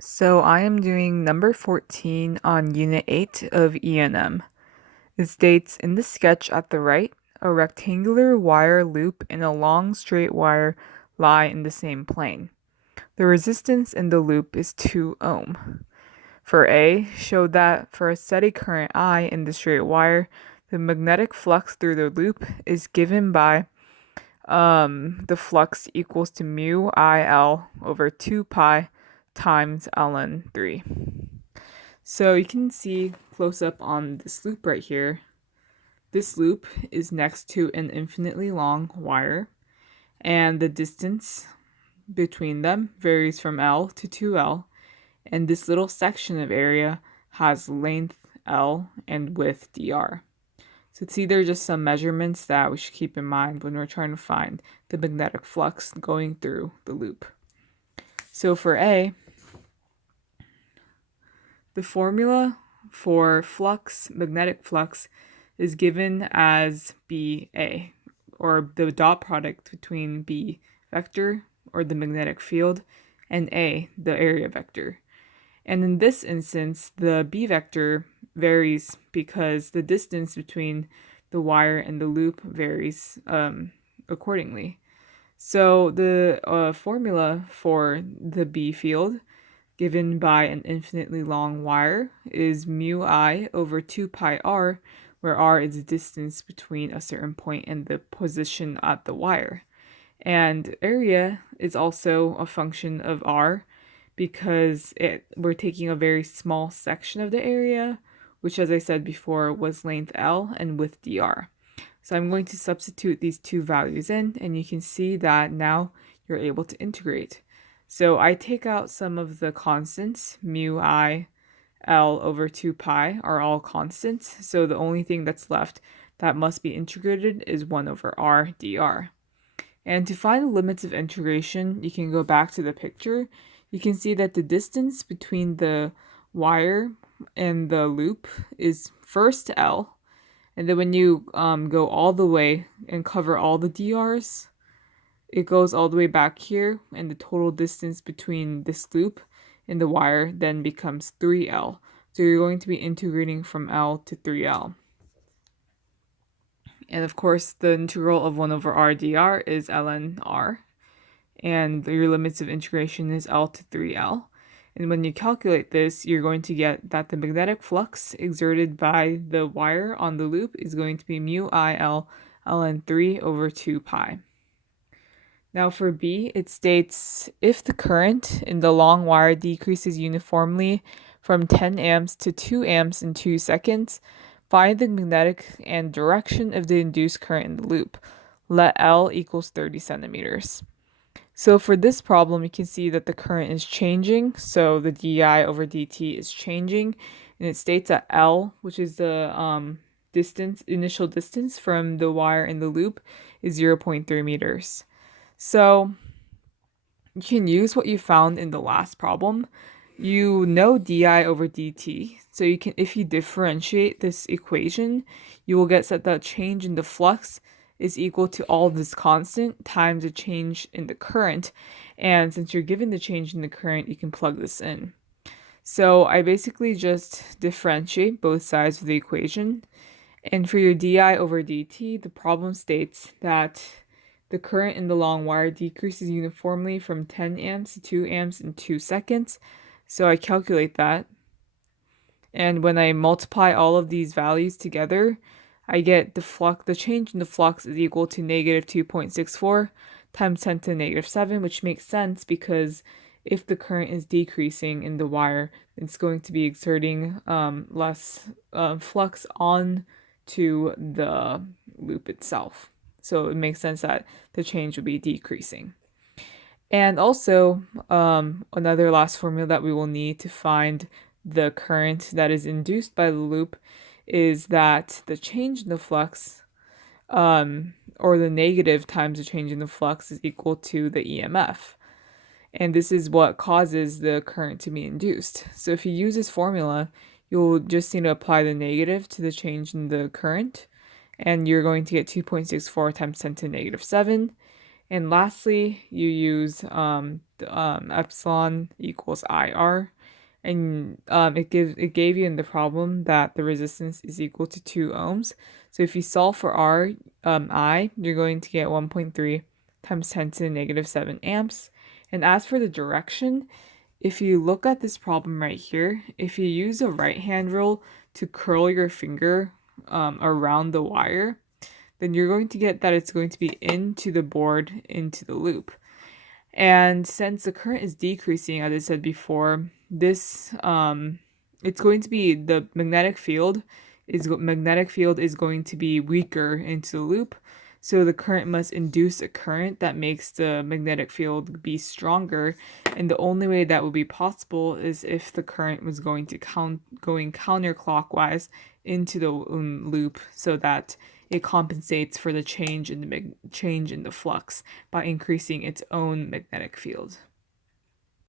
So I am doing number 14 on Unit 8 of E&M. It states, in the sketch at the right, a rectangular wire loop and a long straight wire lie in the same plane. The resistance in the loop is 2 ohm. For A, show that for a steady current I in the straight wire, the magnetic flux through the loop is given by the flux equals to mu IL over 2 pi times ln 3. So you can see close up on this loop right here. This loop is next to an infinitely long wire, and the distance between them varies from L to 2L, and this little section of area has length L and width dr. So it's either just some measurements that we should keep in mind when we're trying to find the magnetic flux going through the loop. So for A, the formula for flux, magnetic flux, is given as BA, or the dot product between B vector, or the magnetic field, and A, the area vector. And in this instance, the B vector varies because the distance between the wire and the loop varies accordingly. So the formula for the B field given by an infinitely long wire is mu I over 2 pi r, where r is the distance between a certain point and the position at the wire. And area is also a function of r because we're taking a very small section of the area, which, as I said before, was length L and width dr. So I'm going to substitute these two values in, and you can see that now you're able to integrate. So I take out some of the constants, mu I, L over 2 pi are all constants, so the only thing that's left that must be integrated is 1 over r dr. And to find the limits of integration, you can go back to the picture. You can see that the distance between the wire and the loop is first L, and then when you go all the way and cover all the DRs, it goes all the way back here, and the total distance between this loop and the wire then becomes 3L. So you're going to be integrating from L to 3L. And of course, the integral of 1 over r dr is ln r. And your limits of integration is L to 3L. And when you calculate this, you're going to get that the magnetic flux exerted by the wire on the loop is going to be mu IL ln 3 over 2 pi. Now for B, it states, if the current in the long wire decreases uniformly from 10 amps to 2 amps in 2 seconds, find the magnetic and direction of the induced current in the loop. Let L equals 30 centimeters. So for this problem, you can see that the current is changing. So the di over dt is changing. And it states that L, which is the initial distance from the wire in the loop, is 0.3 meters. So you can use what you found in the last problem. You know di over dt. So you can, if you differentiate this equation, you will get that the change in the flux is equal to all this constant times the change in the current. And since you're given the change in the current, you can plug this in. So I basically just differentiate both sides of the equation. And for your di over dt, the problem states that the current in the long wire decreases uniformly from 10 amps to 2 amps in 2 seconds. So I calculate that. And when I multiply all of these values together, I get the change in the flux is equal to negative 2.64 times 10 to the negative 7, which makes sense because if the current is decreasing in the wire, it's going to be exerting less flux on to the loop itself. So it makes sense that the change would be decreasing. And also, another last formula that we will need to find the current that is induced by the loop is that the change in the flux, or the negative times the change in the flux, is equal to the EMF. And this is what causes the current to be induced. So if you use this formula, you'll just need to apply the negative to the change in the current, and you're going to get 2.64 times 10 to the negative 7. And lastly, you use epsilon equals IR, and it gave you in the problem that the resistance is equal to 2 ohms. So if you solve for I, you're going to get 1.3 times 10 to the negative 7 amps. And as for the direction, if you look at this problem right here, if you use a right hand rule to curl your finger around the wire, then you're going to get that it's going to be into the board, into the loop. And since the current is decreasing, as I said before, this it's going to be the magnetic field is going to be weaker into the loop. So the current must induce a current that makes the magnetic field be stronger, and the only way that would be possible is if the current was going counterclockwise into the loop, so that it compensates for the change in the flux by increasing its own magnetic field.